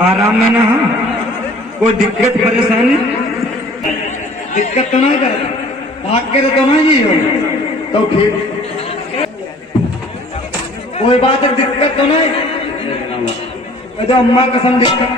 आराम में ना। हाँ, कोई दिक्कत परेशानी दिक्कत तो नहीं कर भाग के तो नहीं हो तो ठीक। कोई बात है दिक्कत तो नहीं तो अम्मा कसम दिक्कत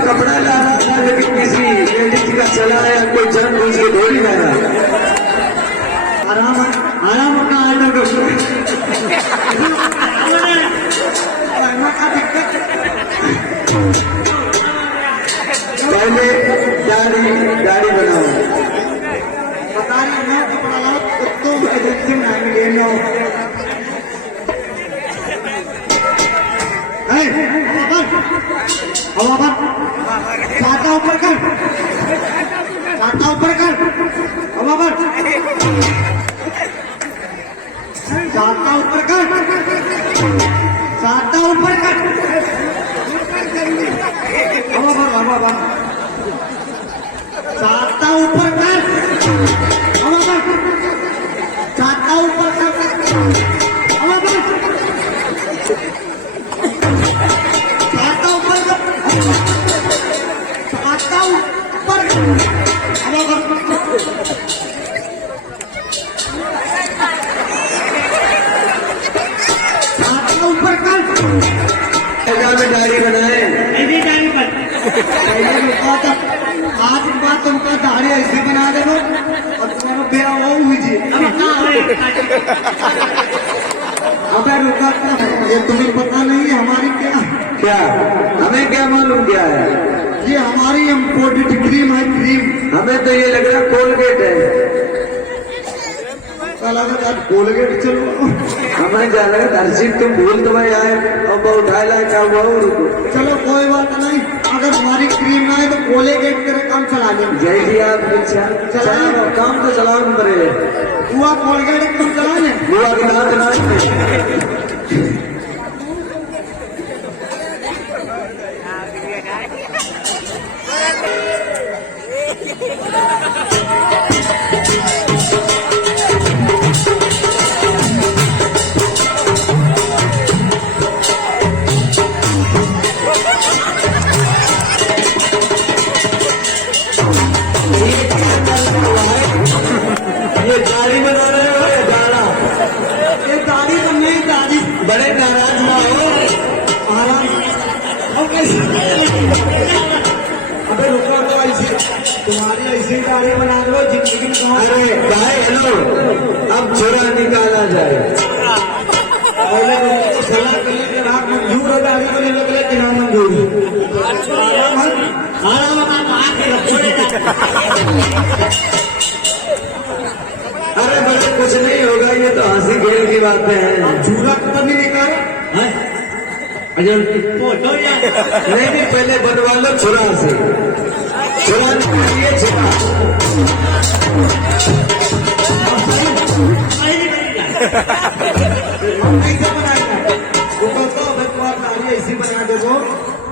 कपड़ा ला रहा था लेकिन किसी लेडीज का चला है कोई जन उसको धोड़ी ला रहा। आराम आराम अपना आर्डर कर पहले दाढ़ी बनाओ बता रही मैं कपड़ा लाओ कुत्तों एजेंसी में आएंगे नो हवा पर छाता ऊपर कर छाता ऊपर कर हवा पर छाता ऊपर कर छाता ऊपर कर हवा पर छाता ऊपर कर हवा पर छाता ऊपर कर हवा पर दाढ़ी बनाए आज बात तुमका दाढ़ी ऐसी बना दे और तुम्हारा ब्याह वो हुई जी। अबे रुका ये तुम्हें पता नहीं है हमारी क्या हमें क्या मालूम क्या है ये हमारी इम्पोर्टेड क्रीम है क्रीम। हमें तो ये लग रहा कोलगेट है कोलगेट चलो हमें क्या लगा दर्शित तुम भूल तो भाई आए अब उठा लाए क्या हुआ रुको चलो कोई बात नहीं अगर हमारी क्रीम ना है तो कोलगेट तेरे काम चला लेंगे जैसी आप इच्छा चलाओ काम तो चलाओ पड़े हुआ कोलगेट एकदम चला लें हुआ के दांत बड़े नाराज ना हो आराम अबे रुको तो ऐसे तुम्हारी ऐसी गाड़ी बना लो जिंदगी में। अरे भाई हेलो अब छोरा निकाला जाए पहले सलाह कर लेकर आप मंजूर हो गाड़ी को लेने के लिए कि ना मंजूर अरे बड़े कुछ नहीं होगा ये तो हंसी खेल की बातें हैं। झूला कभी निकाल फोटो नहीं पहले बनवा लो छुरा से छुरा निकालिए छुरा कैसे बनाएगा वो तो गाड़ी ऐसी बना दे वो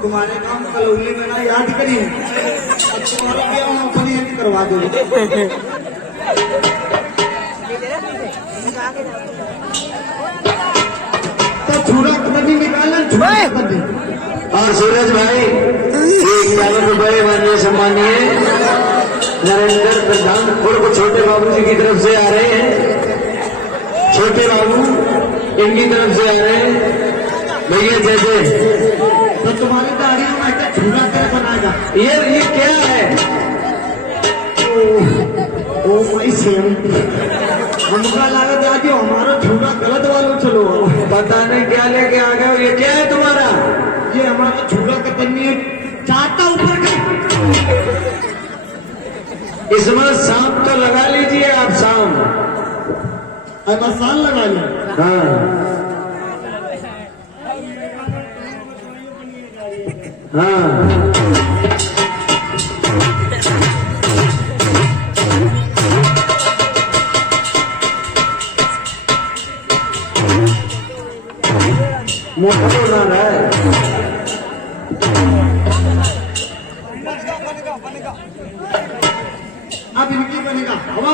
तुम्हारे काम कलौली में ना याद करिए अब तुम्हारा क्या अपनी करवा दो। तो छुरा कभी निकाला और सूरज भाई 1,000 रुपए माननीय सम्मानीय नरेंद्र प्रधान पूर्व छोटे बाबू जी की तरफ से आ रहे हैं। छोटे बाबू इनकी तरफ से आ रहे हैं भैया जैसे तो तुम्हारी दाढ़ी में मैं क्या झूला तेरे बनाएगा। ये क्या है? ओ भाई सेम हमका लागत आज हमारा झूला गलत वालों चलो। पता नहीं क्या लेके आ गए। ये क्या है तुम्हारा? ये हमारा झूला का तन्नी है, चाहता ऊपर का। इसमें सांप तो लगा लीजिए आप, सांप। मसाल लगा लिया। हाँ हाँ, मोटा तो ना रहा है। अब इनकी बनेगा हवा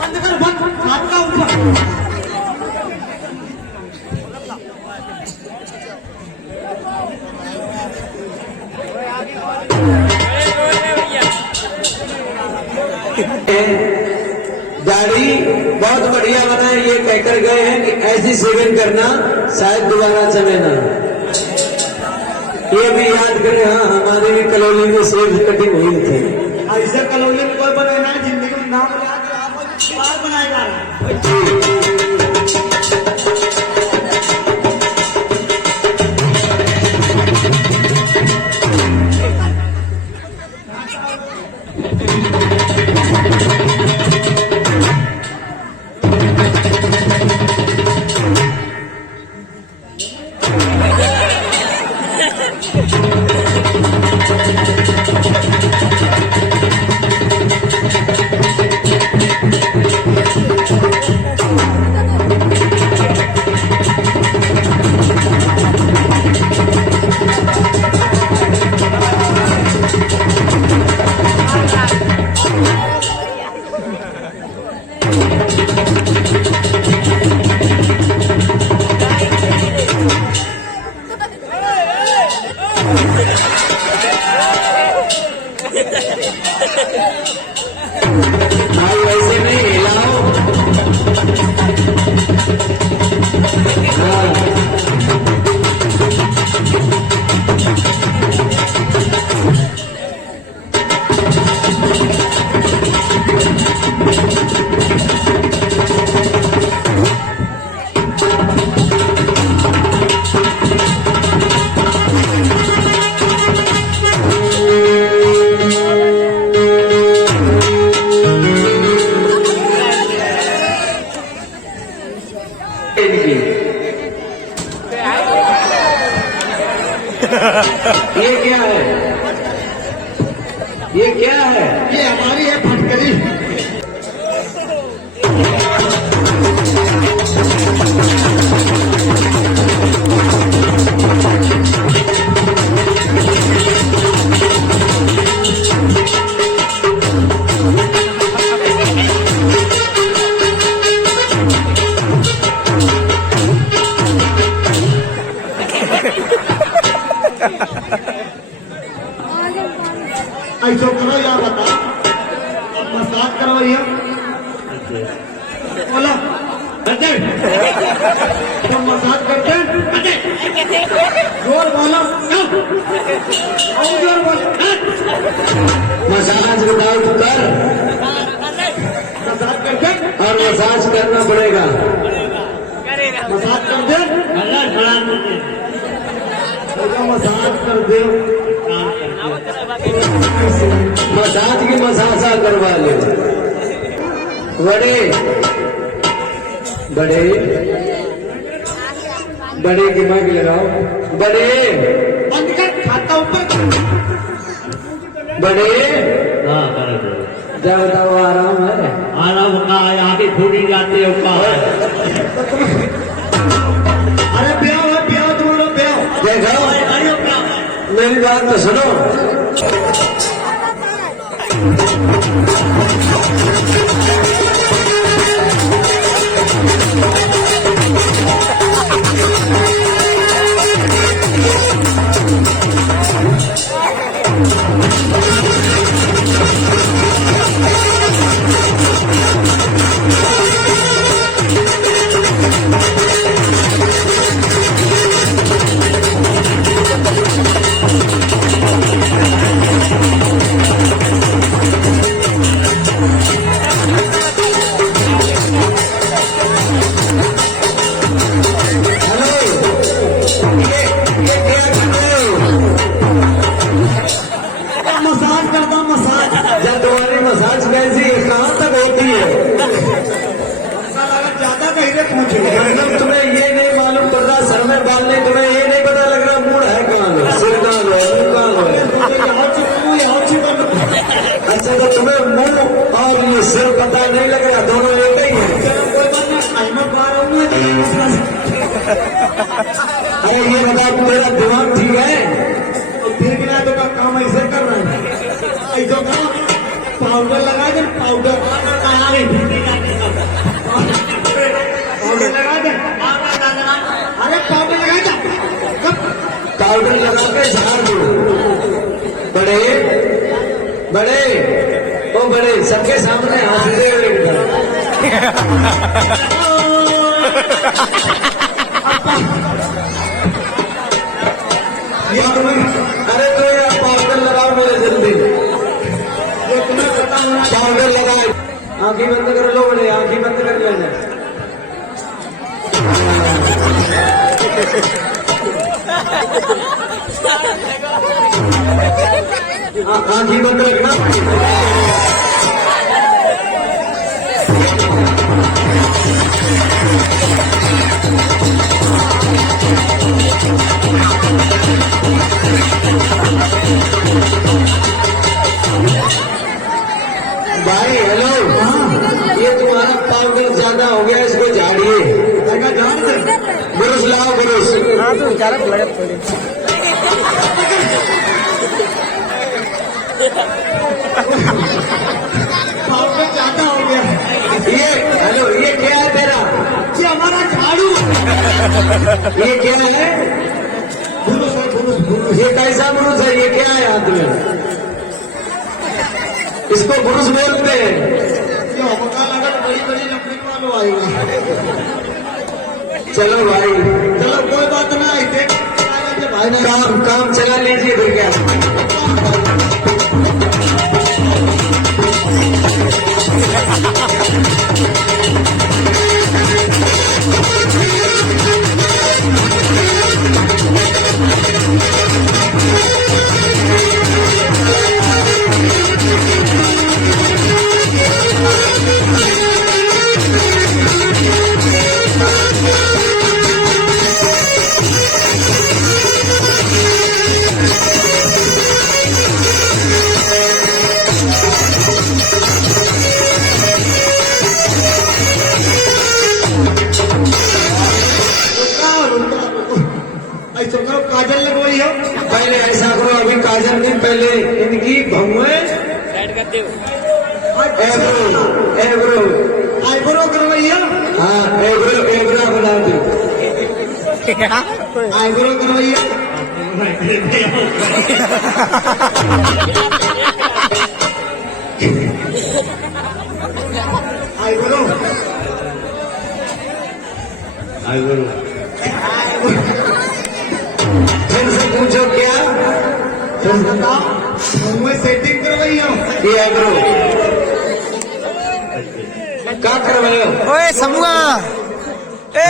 बंद कर, बंद हाथ का ऊपर। दाढ़ी बहुत बढ़िया बना है, ये कहकर गए हैं कि ऐसी सेवन करना शायद दोबारा चले ना। ये भी याद करें, हाँ हमारे भी कलौली में सेव कटिंग हुई थी। ऐसे कलौली में कोई बनाना जिंदगी में नाम बनाएगा। भाई वैसे नहीं हिलाओ। ये क्या है? ये क्या है? ये हमारी है फटकरी। ऐसा करो या बता, अब मसाज करो भैया। बोला तो मसाज करते जोर बोलो, और जोर बोलो। मसाज बताओ तो कर। मसाज करते और मसाज करना पड़ेगा। मसाज कर दे, मसाज कर दे। मसाज की मसाजा करवा लो। बड़े बड़े बड़े की मांग लगाओ। बड़े बंद कर, खाता ऊपर। बड़े हाँ कर दो। क्या बताओ, आराम है? आराम का आगे थोड़ी जाते हो का है। अरे ब्याह है, ब्याह तुम्हारा ब्याह। देखो मेरी बात तो सुनो। मतलब तुम्हें ये नहीं मालूम पड़ रहा सर में बाल नहीं, तुम्हें ये नहीं पता लग रहा मूड है कहाँ लो, सिर कहाँ लो, मुंह कहाँ लो है। अच्छा तो तुम्हें मुंह और ये सिर पता नहीं लग रहा, दोनों एक ही है। अरे ये बता तेरा दिमाग ठीक है? ठीक ना तो काम ऐसे कर रहा है, ऐसा करो पाउडर लगा दे, पाउडर लगा दे, अरे पाउडर लगा दे, पाउडर लगा के झाड़ दो। बड़े बड़े ओ बड़े सबके सामने हंसते हुए एकदम। अरे तो यार पाउडर लगाओ मेरे जल्दी, पाउडर लगाओ। आंखें बंद कर लो बड़े, आंखें बंद कर लेना। आंखें बंद रखना। भाई हेलो, ये तुम्हारा पाउडर ज्यादा हो गया, इसको झाड़िए। ब्रश लाओ, ब्रश। हाँ तो बेचारा लड़त थोड़ी पाउडर ज्यादा हो गया। ये हेलो, ये क्या है तेरा? ये हमारा झाड़ू, ये क्या है? ये कैसा बुरुष है? ये क्या है हाथ में? इसको बुरुष बोलते हैं। ये होगा लगा बड़ी बड़ी लकड़ी वालों आएगा। चलो भाई, चलो कोई बात नहीं, देख भाई ना काम चला लीजिए फिर क्या। ऐसा करो काजल लगवाई हो। पहले ऐसा करो, अभी काजल नहीं, पहले इनकी भगवे एब्रो आईब्रो करवाई हो। हाँ एब्रो बना दो। आईब्रो करवाई हो। आईब्रो फिर से पूछो क्या? फिर बताओ, मैं सेटिंग करवाई हो। ये एब्रो क्या करवाए हो? ओए समूहा ए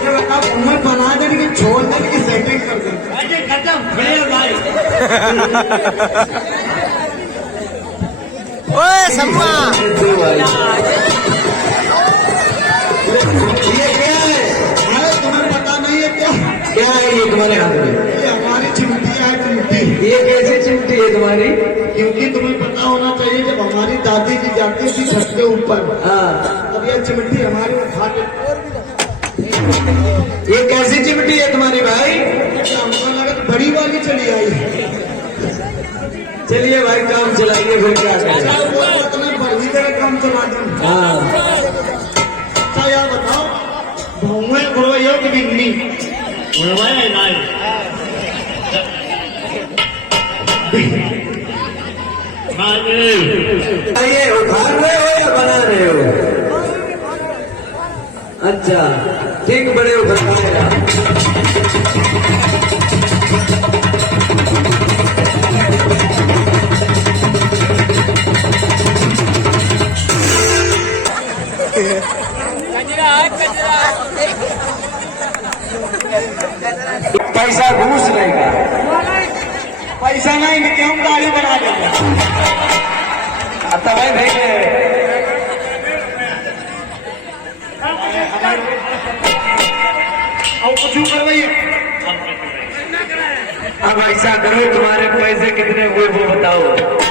ये बताओ, मैं बना देने की छोड़ देने की सेटिंग कर दे। ओए समूहा ये क्या है? अरे तुम्हें पता नहीं है क्या? क्या है ये तुम्हारे हाथ में? ये हमारी चिमटी है, चिमटी। ये कैसी चिमटी है तुम्हारी? क्योंकि तुम्हें पता होना चाहिए, जब हमारी दादी जी जाती थी छत के ऊपर, हाँ, अब ये चिमटी हमारी उठा के ये कैसी चिमटी है तुम्हारी भाई? हमको लगा तो बड़ी वाली चली आई। चलिए भाई काम चलाइए फिर क्या करें। तुम्हें बड़ी तरह काम चला दूं। हाँ अच्छा यार बताओ, भौवे घोड़े हो कि बिन्नी? ये उखाड़ रहे हो या बना रहे हो? अच्छा ठीक, बड़े उखाड़ेगा। पैसा घूस लेगा। पैसा नहीं क्यों गाड़ी बना देंगे। आता भाई भेज और कुछ करवाइए। अब ऐसा करो, तुम्हारे पैसे कितने हुए वो बताओ।